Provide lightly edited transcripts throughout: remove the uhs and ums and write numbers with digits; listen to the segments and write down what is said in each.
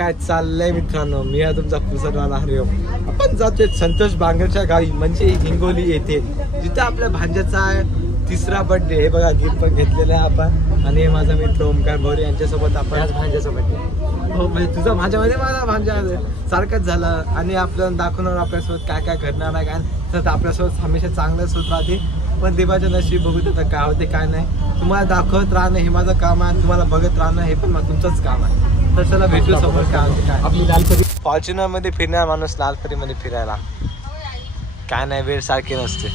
काय चाललंय मित्रांनो, मी आहे तुमचा पुसटवाला हरिओम. आपण जातोय संतोष बांगरच्या गावी म्हणजे हिंगोली येथे, जिथे आपल्या भांज्याचा तिसरा बर्थडे. हे बघा गिफ्ट पण घेतलेलं आहे आपण, आणि हे माझा मित्र ओमकार भोरे यांच्यासोबत आपण भांज्याचा बर्थडे. हो म्हणजे तुझा माझ्यामध्ये माझा भांजा सारखंच झालं, आणि आपल्याला दाखवणार आपल्यासोबत काय काय घडणार आहे, काय तर आपल्यासोबत हमेशा चांगलंच होत राहते. पण देवाचे नशीब बघू देतात काय होते काय नाही. तुम्हाला दाखवत राहणं हे माझं काम आहे, तुम्हाला बघत राहणं हे पण तुमचंच काम आहे. तर चला भेटू समोर काय होते काय. आपली लालपरी फॉर्च्युनर मध्ये फिरणार माणूस लालपरी मध्ये फिरायला काय नाही, वेळ सारखी नसते.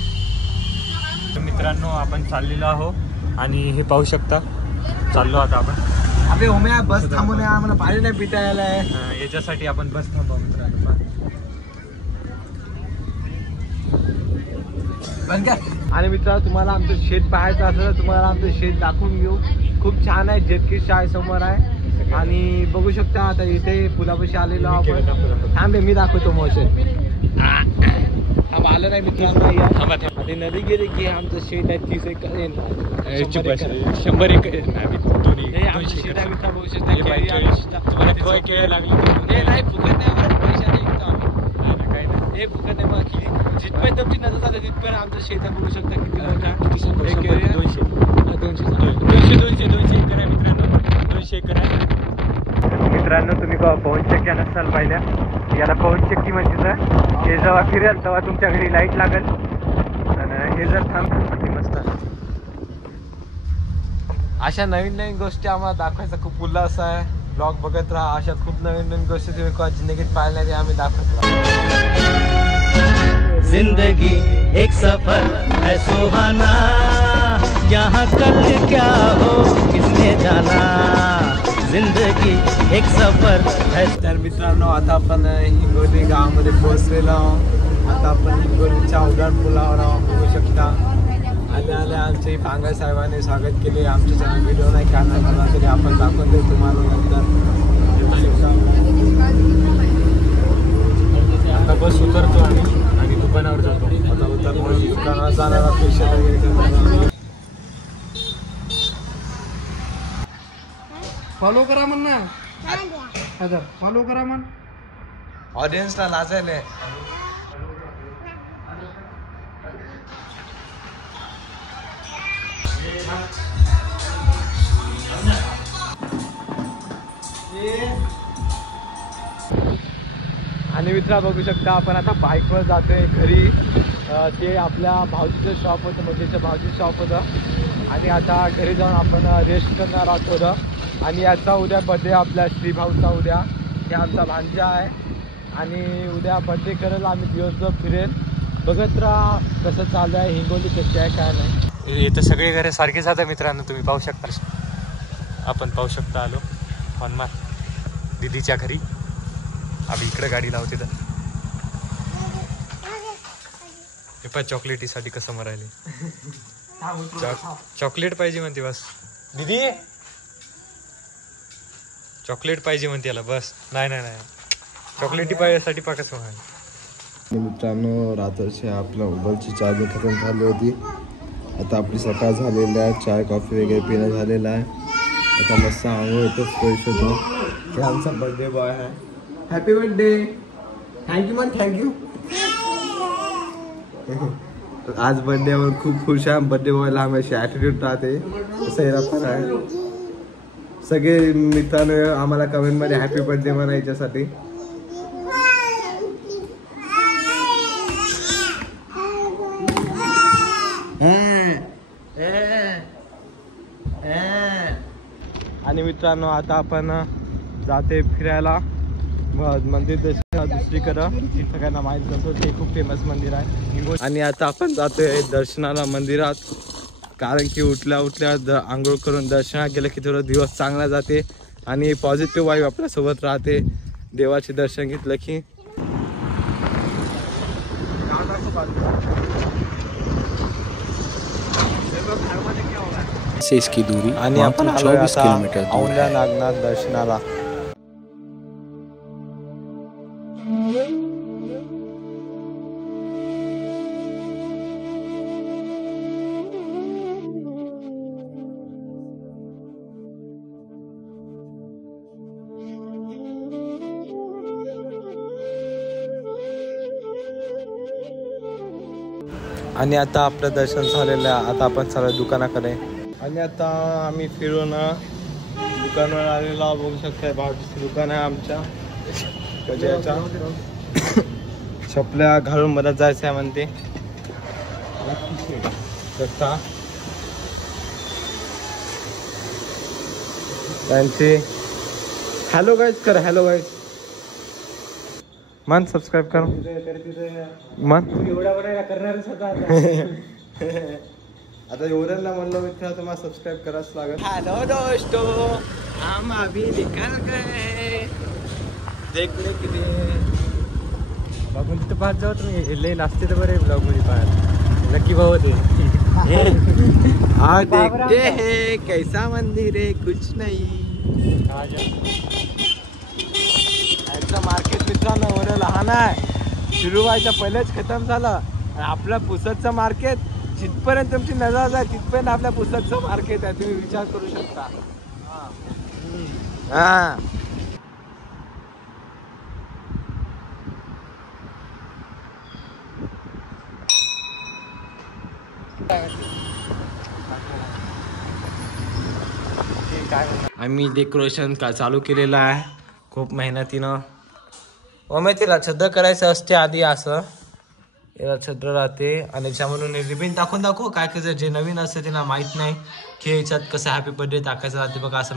मित्रांनो आपण चाललेलो आहो, आणि हे पाहू शकता चाललो आता आपण. अबे ओम्या बस थांबून आम्हाला पाणी नाही पिता यायला, याच्यासाठी आपण बस थांबवा मित्रांनो. आणि मित्र तुम्हाला आमचं शेत पाहायचं असेल तर तुम्हाला आमचं शेत दाखवून घेऊ. खूप छान आहे, जेतकी शाळे समोर आहे, आणि बघू शकता आता इथे पुलापाशी आलेलो आपण. थांबे मी दाखवतो मोशन. आलं नाही मित्रांनो, या नदी गेली की आमचं शेत आहे 30 एकर 100 एकर शेत आहे मित्र. बघू शकता केळं लागली नाही फुकट नाही, हे फुकट नाही. मग जिथपर्यंत तुमची नजर झाली तिथपर्यंत आमचं शेत आहे. बघू शकता किती मोठा, 200 एकर आहे मित्रांनो. 200 एकर आहे मित्रांनो. तुम्ही पवन चक्की नसाल पाहिल्या, याला पवन चक्की म्हणजे हे जेव्हा फिरेल तेव्हा तुमच्या घरी लाईट लागेल, आणि हे जर थांबते मस्त. अशा नवीन नवीन गोष्टी आम्हाला दाखवायचा खूप उल्हास आहे. ब्लॉग बघत राहा, अशा खूप नवीन नवीन गोष्टी तुम्ही जिंदगीत पाहिल्या नाही आम्ही दाखवत राहा. जिंदगी एक सफर है सुहाना, यहाँ कल क्या हो किसने जाना, जिंदगी एक सफर है. तर मित्रांनो आता आपण हिंगोली गावामध्ये पोहोचलेलो आहोत. आता आपण हिंगोलीच्या उड्डाण पुलावर आहोत. बघू शकता आल्या आमचे पांगळ साहेबांनी स्वागत केले. आमच्या चॅनल व्हिडिओ नाही काढणार मला तरी आपण दाखवून देऊ तुम्हाला नंतर. आता बस उतरतो आणि दुकानावर जातो. आता उतरतो दुकानावर जाणार फेशियल वगैरे करणार. फॉलो करा म्हण ना, फॉलो करा म्हण. ऑडियन्सला लाजायला आणि मित्रा बघू शकता आपण आता बाईकवर जातोय घरी. ते आपल्या भाऊजीचं शॉप होतं, म्हणजे भाऊजीचं शॉप होतं, आणि आता घरी जाऊन आपण रेस्ट करणार आहोत थोडं. आणि याचा उद्या बर्थडे आपल्या श्रीभाऊचा उद्या. हे आमचा भांजा आहे, आणि उद्या बर्थडे करायला आम्ही दिवसभर फिरेल. बघत राहा कसं चालू आहे, हिंगोली कशी आहे काय नाही. इथं सगळे घरे सारखेच आता मित्रांनो, तुम्ही पाहू शकता. आपण पाहू शकता आलो हनुमान दीदीच्या घरी. आम्ही इकडे गाडी लावते तर हे पण चॉकलेटीसाठी कसं मरायले. चॉकलेट पाहिजे म्हणते बस दीदी, चॉकलेट पाहिजे म्हणते याला बस. नाही चॉकलेटी पाहिजेसाठी पा कसं म्हणाले. मित्रांनो रात्रीची आपल्या मोबाईलची चार्जिंग खतम झाली होती. आता आपली सकाळ झालेली आहे, चाय कॉफी वगैरे पिणं झालेलं आहे. आता मस्त आंघोळ येतो, फ्रेश होतो. हे आमचा बर्थडे बॉय आहे. Happy birthday. थँक्यू मन, थँक्यू. आज बर्थडेवर खूप खुश आहे. बर्थडे बॉयला हमेशा ॲटिट्यूड राहते, असं याला पण आहे. सगळे मित्रांनो आम्हाला कमेंटमध्ये हॅपी बर्थडे म्हणा याच्यासाठी. आणि मित्रांनो आता आपण जाते फिरायला मंदिर दर्शन दुसरीकडं. सगळ्यांना माहीत असतं ते खूप फेमस मंदिर आहे. आणि आता आपण जातोय दर्शनाला मंदिरात, कारण की उठल्या आंघोळ करून दर्शनात गेलं की थोडं दिवस चांगला जाते, आणि पॉझिटिव्ह वाईब आपल्यासोबत राहते. देवाचे दर्शन घेतलं की से इसकी दूरी आणि आपण 24 किलोमीटर दूर है. नागनाथ दर्शनाला. आणि आता आपलं दर्शन झालेलं आहे. आता आपण चालू दुकानाकडे आणि आता आम्ही फिरून दुकानावर आलेला बघू शकता. भावजीचं दुकान आहे आमच्या गजऱ्याच्या. चपल्या घालून मदत जायचं आहे म्हणते शकता. त्यांचे हॅलो गाईज कर. हॅलो गाईज मन सबस्क्राईब कर मन. करणारच होता आता एवढ्यांना म्हणलं मित्र तुम्हाला सबस्क्राईब करावंच लागेल. हॅलो दोस्तो हम अभी निकल गए देखने के लिए. बघून तिथं पाहत जाऊ तुम्ही. लई लागते तर बरे ब्लॉग मध्ये पाहत. नक्की भाऊ होते. हाँ देखते हैं कैसा मंदिर है. कुछ नहीं यांचं मार्केट मित्रांनो एवढं लहान आहे. सुरू व्हायच्या पहिलेच खतम झालं. आणि आपलं पुसदचं मार्केट जिथपर्यंत तुमची नजर जाय तिथपर्यंत आपल्या पुसदचं मार्केट आहे. तुम्ही विचार करू शकता. हा आम्ही डेकोरेशन का चालू केलेलं आहे खूप मेहनतीनं. ओमे तिला छद्र करायचं असते आधी. असं याला छद्र राहते आणि त्याच्यामधून रिबिन टाकून दाखव काय करायचं. जे नवीन असते त्यांना माहित नाही की याच्यात कसं हॅपी बर्थडे टाकायचं राहते. बघा असं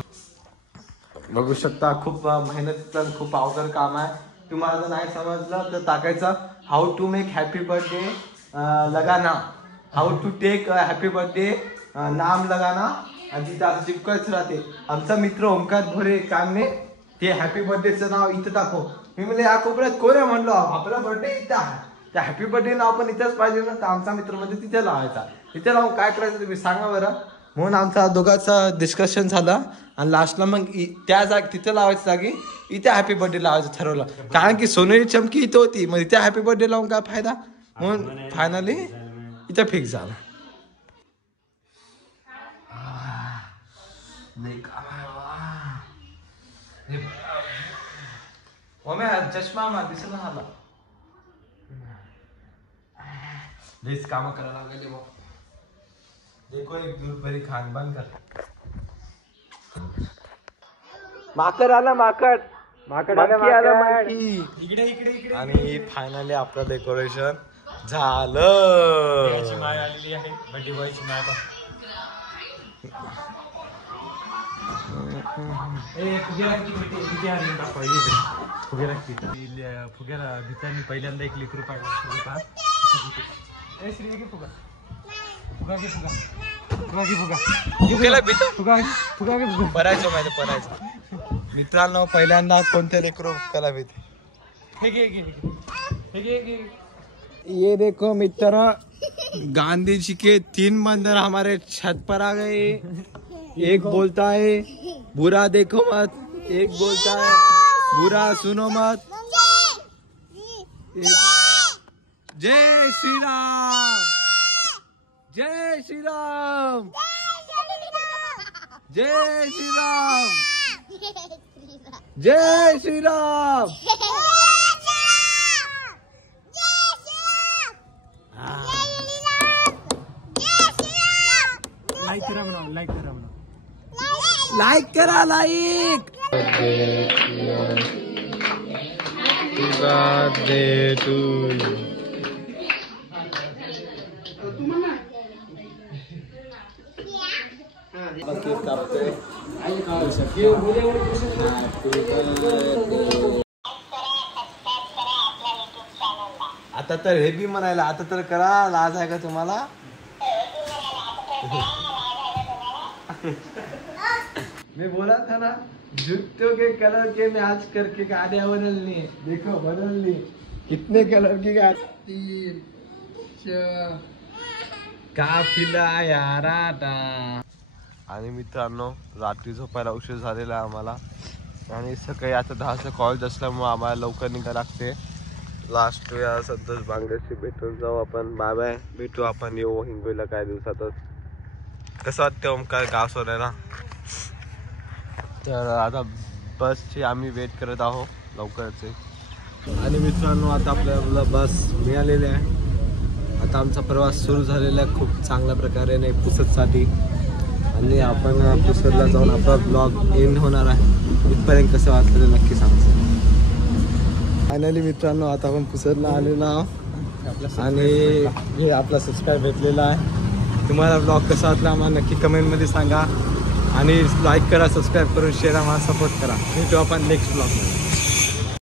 बघू शकता. खूप मेहनतीचं खूप अवघड काम आहे. तुम्हाला जर नाही समजलं तर टाकायचं how to make happy birthday लगाना. How to take happy birthday नाम लगाना. आणि तिथं असं चिपकायचं राहते. आमचा मित्र ओमकार भोरे कामने ते हॅपी बर्थडेचं नाव इथं टाकव. मी म्हणले या कोपऱ्यात कोण आहे म्हणलो. आपला बर्थडे इथं आहे. त्या हॅपी बर्थडे नाव पण इथंच पाहिजे ना. तर आमचा मित्र म्हणजे तिथे लावायचा. तिथे लावून काय करायचं तुम्ही सांगा बरं. म्हणून आमचा दोघांचं डिस्कशन झालं आणि लास्टला मग त्या तिथे लावायच्या जागी इथे हॅपी बर्थडे लावायचं ठरवलं. कारण की सोनेरी चमकी इथं होती. मग इथे हॅपी बर्थडे लावून काय फायदा. म्हणून फायनली इथं फिक्स झालं. चष्मा मार दिसला झाला. लईच काम करायला लागले. देखो एक दूर भरी खान बंद कर. माकड आला. माकड आला. इकडे इकडे इकडे. आणि फायनली आपलं डेकोरेशन झालं. माय आलेली आहे. बर्थडे बॉयची माय. फुग्याला भितांनी पहिल्यांदा 1 लेकरू पाहिजे. परायचं माहिती परायचं. मित्रांनो पहिल्यांदा कोणत्या लेकरू कला भीते. ये देखो मित्र गांधी जी के 3 बंदर हमारे छत पर आ गए. एक बोलता है बुरा देखो मत. एक बोलता है बुरा सुनो मत. जय श्री राम. जय श्री राम. जय श्री राम. जय श्री राम. लाईक करा म्हणा. लाईक करा म्हणा. लाईक करा. Like birthday to you. Cake कापतोय. आता तर हे बी म्हणायला. आता तर करा. लाज आहे का तुम्हाला. मैं बोला था ना जूतों के कलर के मैच करके गाड़ियां बदलनी है. देखो बदलनी. कितने कलर की गाड़ी. 3 4 काफिला याराटा. आणि मित्रांनो रात्री झोपायला उशीर झालेला आहे आम्हाला. आणि सकाळी आता 10चं कॉलेज असल्यामुळे आम्हाला लवकर निघायला लागते. लास्ट या संतोष बांगड्याशी भेटून जाऊ आपण. Bye bye. भेटू आपण. येऊ हिंगोलीला काय दिवसातच. कसं वाटतं ओमकार गाव सोडायला. तर आता बसची आम्ही वेट करत आहोत लवकरच. आणि मित्रांनो आता आपल्याला बस मिळालेली आहे. आता आमचा प्रवास सुरू झालेला आहे खूप चांगल्या प्रकारे नाही पुसदसाठी आणि आपण पुसदला जाऊन आपला ब्लॉग एंड होणार आहे. इथपर्यंत कसं वाटलं ते नक्की सांगतो. फायनली मित्रांनो आता आपण पुसदला आलेलो आहोत आणि हे आपला सबस्क्राईब भेटलेला आहे. तुम्हाला ब्लॉग कसा वाटला आम्हाला नक्की कमेंटमध्ये सांगा आणि लाईक करा, सबस्क्राईब करून शेअर आम्हाला सपोर्ट करा. भेटू आपण नेक्स्ट ब्लॉग.